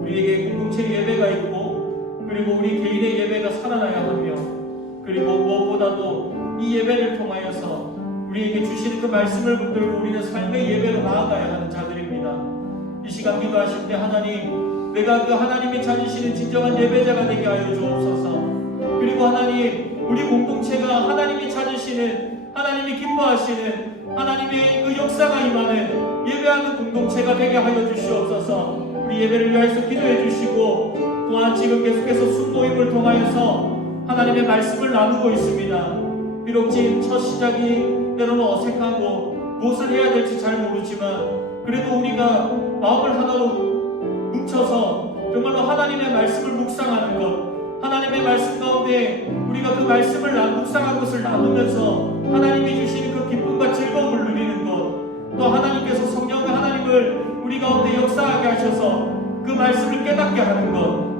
우리에게 공동체 예배가 있고 그리고 우리 개인의 예배가 살아나야 하며 그리고 무엇보다도 이 예배를 통하여서 우리에게 주시는 그 말씀을 붙들고 우리는 삶의 예배로 나아가야 하는 자들입니다. 이 시간 기도하실 때 하나님 내가 그 하나님이 찾으시는 진정한 예배자가 되게 하여 주옵소서. 그리고 하나님, 우리 공동체가 하나님이 찾으시는, 하나님이 기뻐하시는 하나님의 그 역사가 임하는 예배하는 공동체가 되게 하여 주시옵소서. 우리 예배를 위하여서 기도해 주시고, 또한 지금 계속해서 순모임을 통하여서 하나님의 말씀을 나누고 있습니다. 비록 지금 첫 시작이 때로는 어색하고 무엇을 해야 될지 잘 모르지만, 그래도 우리가 마음을 하나로 뭉쳐서 정말로 하나님의 말씀을 묵상하는 것, 하나님의 말씀 가운데 우리가 그 말씀을 묵상한 것을 나누면서 하나님이 주시는 그 기쁨과 즐거움을 누리는 것, 또 하나님께서 성령의 하나님을 우리 가운데 역사하게 하셔서 그 말씀을 깨닫게 하는 것,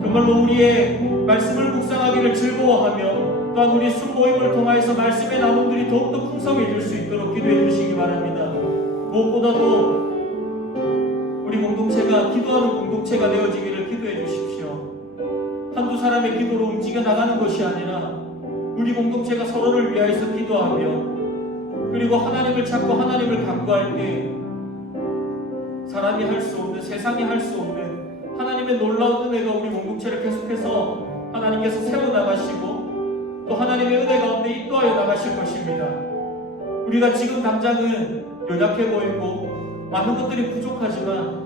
정말로 우리의 말씀을 묵상하기를 즐거워하며 또한 우리 순모임을 통하여서 말씀의 나눔들이 더욱더 풍성해질 수 있도록 기도해 주시기 바랍니다. 무엇보다도 우리 공동체가 기도하는 공동체가 되어지기를 기도해 주십시오. 한두 사람의 기도로 움직여 나가는 것이 아니라 우리 공동체가 서로를 위하여서 기도하며, 그리고 하나님을 찾고 하나님을 간구할 때 사람이 할 수 없는, 세상이 할 수 없는 하나님의 놀라운 은혜가 우리 공동체를 계속해서 하나님께서 세워나가시고 또 하나님의 은혜 가운데 인도하여 나가실 것입니다. 우리가 지금 당장은 연약해 보이고 많은 것들이 부족하지만,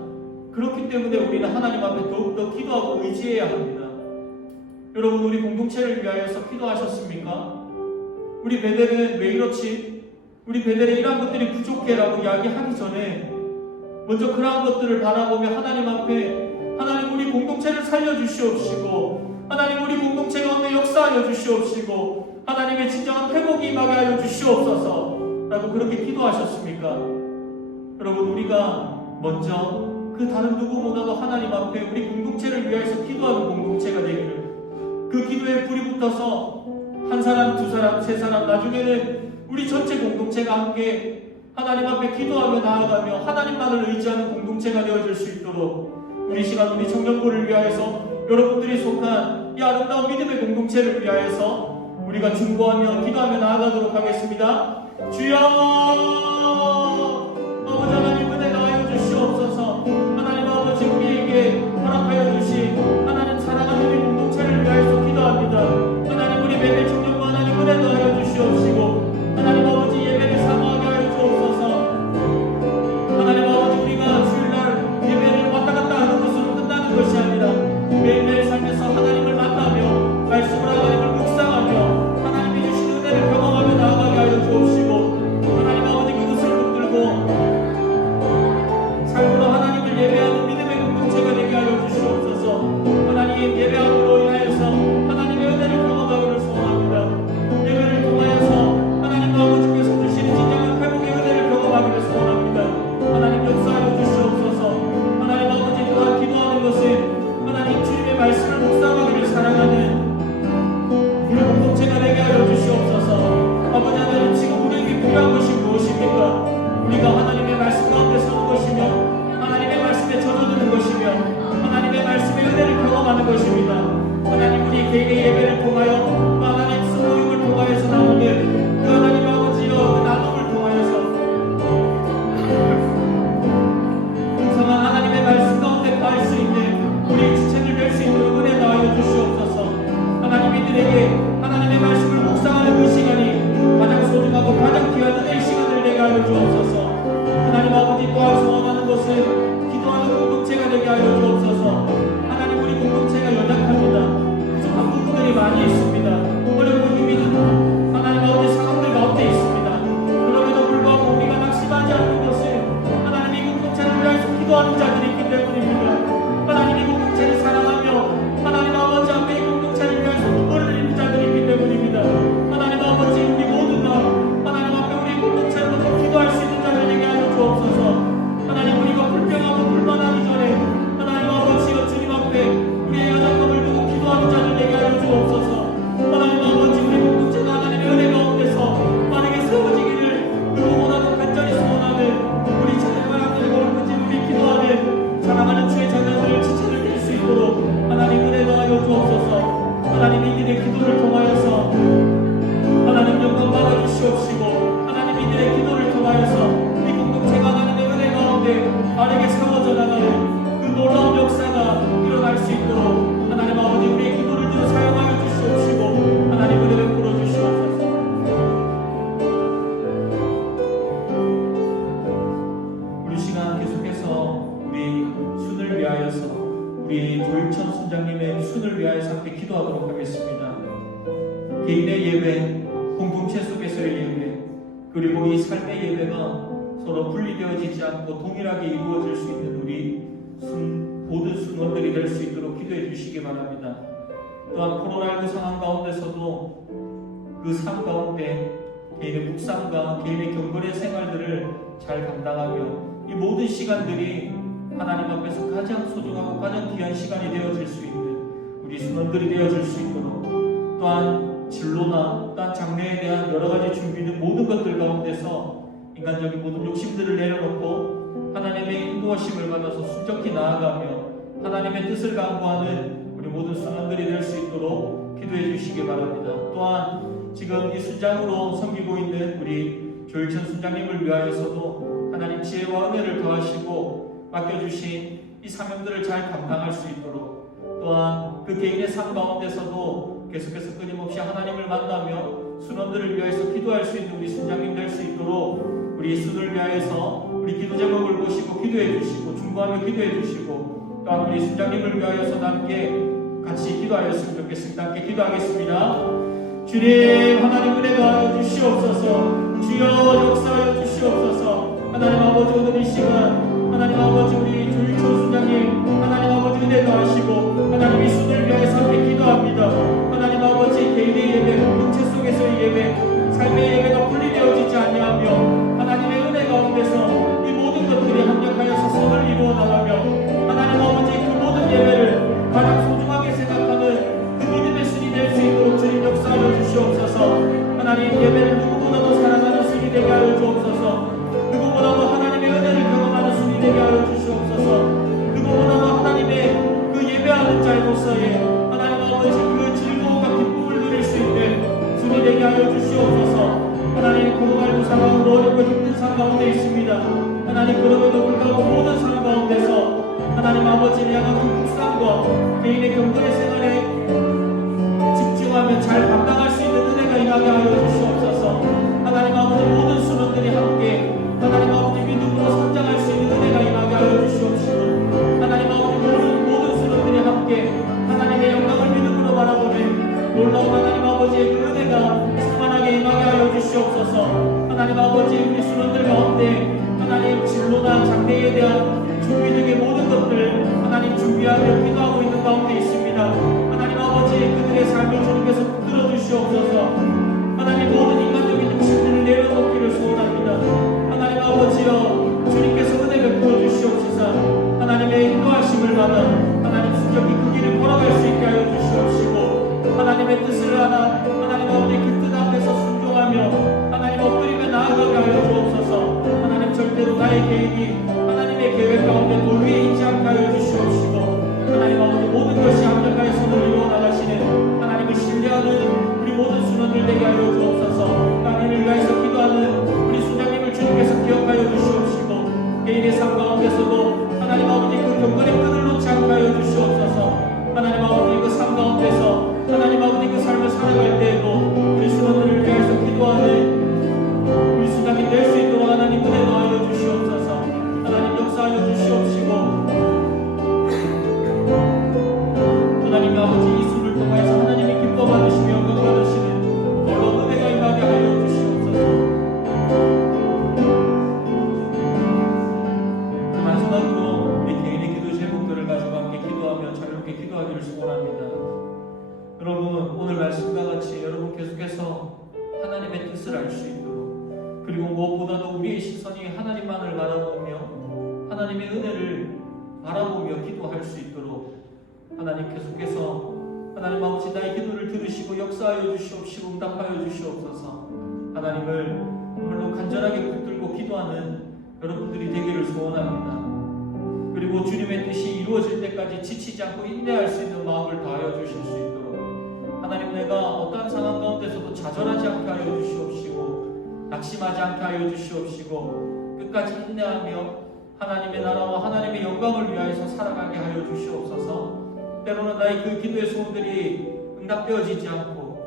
그렇기 때문에 우리는 하나님 앞에 더욱더 기도하고 의지해야 합니다. 여러분, 우리 공동체를 위하여서 기도하셨습니까? 우리 베델은 왜 이렇지? 우리 베델에 이러한 것들이 부족해 라고 이야기하기 전에 먼저 그러한 것들을 바라보며 하나님 앞에, 하나님 우리 공동체를 살려주시옵시고, 하나님 우리 공동체 가운데 역사하여 주시옵시고, 하나님의 진정한 회복이 임하게 하여 주시옵소서 라고 그렇게 기도하셨습니까? 여러분, 우리가 먼저 그 다른 누구보다도 하나님 앞에 우리 공동체를 위하여서 기도하는 공동체가 되기를, 그 기도에 불이 붙어서 한 사람, 두 사람, 세 사람, 나중에는 우리 전체 공동체가 함께 하나님 앞에 기도하며 나아가며 하나님만을 의지하는 공동체가 되어질 수 있도록 우리 시간 우리 청년부를 위하여서 여러분들이 속한 이 아름다운 믿음의 공동체를 위하여서 우리가 중보하며 기도하며 나아가도록 하겠습니다. 주여, 아버지 하나님 은혜 나하여 주시옵소서. 하나님 아버지 우리에게 허락하여 주신 하나님 사랑하는 우리 공동체를 위하여서 기도합니다. 하나님 우리 매일 청년부 하나님 은혜 나하여 주시옵시고, 하나님 아버지 예배를 사모하게 하여 주옵소서. 하나님 아버지 우리가 주일날 예배를 왔다 갔다 하는 것으로 끝나는 것이 아니라 매일매일 삶에서 하나님을 만나며 말씀을 하나님을 묵상하며 하나님이 주신 은혜를 경험하며 나아가게 하여 주옵시고, 하나님 아버지 그것을 붙들고 삶으로 하나님을 예배하는 믿음의 공동체가 되게 하여 주시옵소서. 하나님 예배함으로 인하여서 하나님의 은혜를 경험하기를 소원합니다. 예배를 통하여서 하나님 아버지께서 주시는 진정한 회복의 은혜를 경험하기를 소원합니다. 하나님 역사하여 주시옵소서. 하나님 아버지 또한 기도하는 것은 하나님 주님의 말씀을 묵상하기를 사랑하는 우리 공동체가 되게 하여 주시옵소서. 아버지 하나님 지금 우리에게 필요한 것이 무엇입니까? 우리가 하나님의 말씀 가운데 서는 것이며 하나님의 말씀에 젖어드는 것이며 하나님의 말씀의 은혜를 경험하는 것입니다. 하나님 우리 개인의 예배를 통하여 또 하나님 스모임을 통하여서 나오는 그 하나님 아버지여 그 나눔을 통하여서 풍성한 하나님의 말씀 가운데 거할 수 있는 우리 주체를 뵐 수 있는 은혜 나하여 주시옵소서. 하나님 이들에게 하나님의 말씀을 묵상하는 그 시간이 가장 소중하고 가장 귀한 은혜의 시간을 내게 하여 주옵소서. 하나님 아버지 또한 소원하는 것은 기도하는 공동체가 되게 하여 주옵소서. 하나님 우리 공동체가 연약합니다. 부족한 부분들이 많이 있습니다. 어렵고 힘이 든 하나님 아버지 상황들 가운데 있습니다. 그럼에도 불구하고 우리가 낙심하지 않는 것은 하나님 이 공동체를 위하여서 기도하는 자들이 있기 때문입니다. 하나님 이 공동체를 사랑하며 하나님 아버지 앞에 이 공동체를 위하여서 눈물을 흘리는 자들이 있기 때문입니다. 하나님 아버지 우리 모두가 하나님 앞에 우리 공동체로 더 기도할 수 있는 자를 되게 하여 주옵소서. 하나님 우리가 불평하고 불만하기 전에 하나님 아버지여 주님 앞에 우리의 연약함을 두고 기도하는 자를 되게 하여 주옵소서. 하나님 개인의 예배, 공동체 속에서의 예배, 그리고 이 삶의 예배가 서로 분리되어지지 않고 동일하게 이루어질 수 있는 우리 모든 순원들이 될 수 있도록 기도해 주시기 바랍니다. 또한 코로나19 상황 가운데서도 그 삶 가운데 개인의 묵상과 개인의 경건의 생활들을 잘 감당하며 이 모든 시간들이 하나님 앞에서 가장 소중하고 가장 귀한 시간이 되어질 수 있는 우리 순원들이 되어질 수 있도록, 또한 진로나 또한 장래에 대한 여러 가지 준비된 모든 것들 가운데서 인간적인 모든 욕심들을 내려놓고 하나님의 인도하심을 받아서 순적히 나아가며 하나님의 뜻을 강구하는 우리 모든 순원들이 될 수 있도록 기도해 주시기 바랍니다. 또한 지금 이 순장으로 섬기고 있는 우리 조일천 순장님을 위하여서도 하나님 지혜와 은혜를 더하시고 맡겨주신 이 사명들을 잘 감당할 수 있도록, 또한 그 개인의 삶 가운데서도 계속해서 끊임없이 하나님을 만나며 순원들을 위하여서 기도할 수 있는 우리 순장님 될 수 있도록 우리 순을 위하여서 우리 기도 제목을 보시고 기도해 주시고 중보하며 기도해 주시고, 또한 우리 순장님을 위하여서 함께 같이 기도하였으면 좋겠습니다. 함께 기도하겠습니다. 주님, 하나님 은혜 더하여 주시옵소서. 주여 역사하여 주시옵소서. 하나님 아버지, 오늘 이 시간 하나님 아버지 우리 조일천 순장님 하나님 아버지 은혜 더하시고 하나님 이 순을 위하여서 함께 기도합니다. 하나님 아버지 개인의 예배, 공동체 속에서의 예배, 삶의 예배가 분리되어지지 아니하며 하나님의 은혜 가운데서 이 모든 것들이 합력하여서 선을 이루어 나가며 하나님 아버지 그 모든 예배를 가장 소중하게 생각하는 그 믿음의 순이 될 수 있도록 주님 역사하여 주시옵소서. 하나님 예배를 누구보다도 사랑하는 순이 되게 하여 주옵소서. 누구보다도 하나님의 은혜를 경험하는 순이 되게 하여 주시옵소서. 누구보다도 하나님의 그 예배하는 자로서의 하나님 아버지 그 즐거움과 기쁨을 누릴 수 있는 순이 되게 하여 주시옵소서. 하나님 코로나19 상황으로 어렵고 힘든 상황 가운데 있습니다. 하나님 그럼에도 불구하고 모든 상황 가운데서 하나님 아버지를 향한 그 묵상과 개인의 경건의 생활에 집중하며 잘 감당할 수 있는 은혜가 임하게 하여 주시옵소서. 하나님 아버지 모든 순원들이 함께 하나님 아버지 믿음으로 성장할 수 있는 은혜가 임하게 하여 주시옵시고, 하나님 아버지 모든 순원들이 함께 하나님의 영광을 믿음으로 바라보는 놀라운 하나님 아버지의 그 은혜가 충만하게 임하게 하여 주시옵소서. 하나님 아버지 우리 순원들 가운데 하나님 진로나 장래에 대한 준비 등의 모든 것들 하나님 준비하며 기도하고 있는 가운데 있습니다. 하나님 아버지 그들의 삶을 주님께서 붙들어 주시옵소서. 하나님 모든 인간적인 욕심들을 내려놓기를 소원합니다. 하나님 아버지여 주님께서 은혜 베풀어 주시옵소서. 하나님의 인도하심을 받아 하나님 순적히 그 길을 걸어갈 수 있게 하여 주시옵시고, 하나님의 뜻을 알아 하나님 아버지 그 뜻 앞에서 순종하며 하나님 엎드리며 나아가게 하여 주옵소서. 하나님 절대로 나의 계획이 하나님의 계획 가운데 돌 위에 있지 않게 하여 주시옵시고, 하나님 아버지 모든 것이 합력하여 선을 이루어 나가시는 하나님을 신뢰하는 우리 모든 순원들 되게 하여 주옵소서. 하나님을 위하여서 기도하는 우리 순장님을 주님께서 기억하여 주시옵시고, 개인의 삶 가운데서도 하나님 아버지 그 경건의 끈을 놓지 않게 하여 주시옵소서. 하나님 아버지 그 삶 가운데서 하나님 아버지 그 삶을 살아갈 때에도 우리 순원들을 위하여서 기도하는 우리 순장님 될 수 있도록 하나님 은혜 더하여 주시옵소서. 하나님 역사하여 주시옵시고, 하나님 아버지 이 술을 통하여서 하나님이 기뻐 받으시며 영광 받으시는 놀라운 은혜가 임하게 하여 주시옵소서. 마지막으로 우리 개인의 기도 제목들을 가지고 함께 기도하며 자유롭게 기도하기를 소원합니다. 여러분 오늘 말씀과 같이 여러분 계속해서 하나님의 뜻을 알 수 있도록, 그리고 무엇보다도 우리의 시선이 하나님만을 바라보며 하나님의 은혜를 바라보며 기도할 수 있도록 하나님 계속해서 하나님 아버지 나의 기도를 들으시고 역사하여 주시옵시고 응답하여 주시옵소서. 하나님을 물론 간절하게 붙들고 기도하는 여러분들이 되기를 소원합니다. 그리고 주님의 뜻이 이루어질 때까지 지치지 않고 인내할 수 있는 마음을 다하여 주실 수 있도록 하나님 내가 어떠한 상황 가운데서도 좌절하지 않게 하여 주시옵시고 낙심하지 않게 하여 주시옵시고 끝까지 인내하며 하나님의 나라와 하나님의 영광을 위하여서 살아가게 하여 주시옵소서. 때로는 나의 그 기도의 소원들이 응답되어지지 않고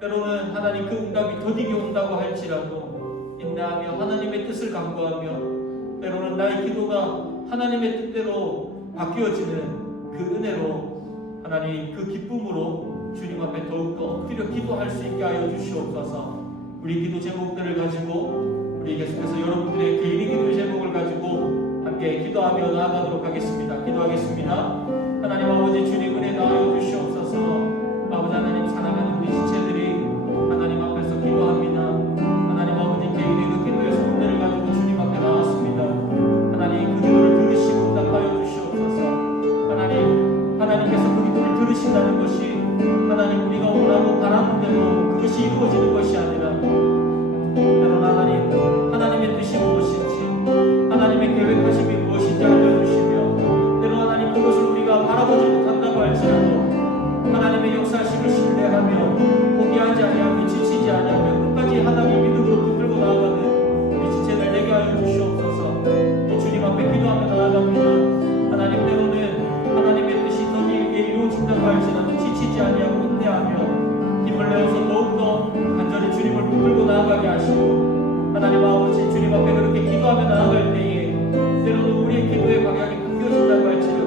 때로는 하나님 그 응답이 더디게 온다고 할지라도 인내하며 하나님의 뜻을 간구하며 때로는 나의 기도가 하나님의 뜻대로 바뀌어지는 그 은혜로 하나님 그 기쁨으로 주님 앞에 더욱더 엎드려 기도할 수 있게 하여 주시옵소서. 우리 기도 제목들을 가지고 우리 계속해서 여러분들의 개인의 기도 제목을 가지고 함께 기도하며 나아가도록 하겠습니다. 기도하겠습니다. 하나님 아버지 주님 은혜 나아여 주시옵소서. 아버지 하나님 사랑하는 우리 지체들이 하나님 앞에서 기도합니다. 하나님 아버지 개인의 그 기도의 손들을 가지고 주님 앞에 나왔습니다. 하나님 그 기도를 들으시고 응답하여 주시옵소서. 하나님께서 그 기도를 들으신다는 것이 하나님 우리가 원하고 바라는 대로 그것이 이루어지는 것이 아니라 때로는 하나님의 뜻이 무엇인지 하나님의 계획하심이 무엇인지 알려주시며 때로 하나님 그것을 우리가 바라보지 못한다고 할지라도 하나님의 역사심을 신뢰하며 포기하지 아니하며 지치지 아니하며 끝까지 하나님의 믿음으로 붙들고 나아가는 우리 지체들 되게 하여 주시옵소서. 또 주님 앞에 기도하며 나아갑니다. 하나님 때로는 하나님의 뜻이 더 길게 이루어진다고 할지라도 지치지 아니하고 인내하며 힘을 내어서 더욱더 간절히 주님을 붙들고 나아가게 하시고 하나님 아버지 주님 앞에 그렇게 기도하며 나아갈 때에 때로는 우리의 기도의 방향이 바뀌어진다고 할지라도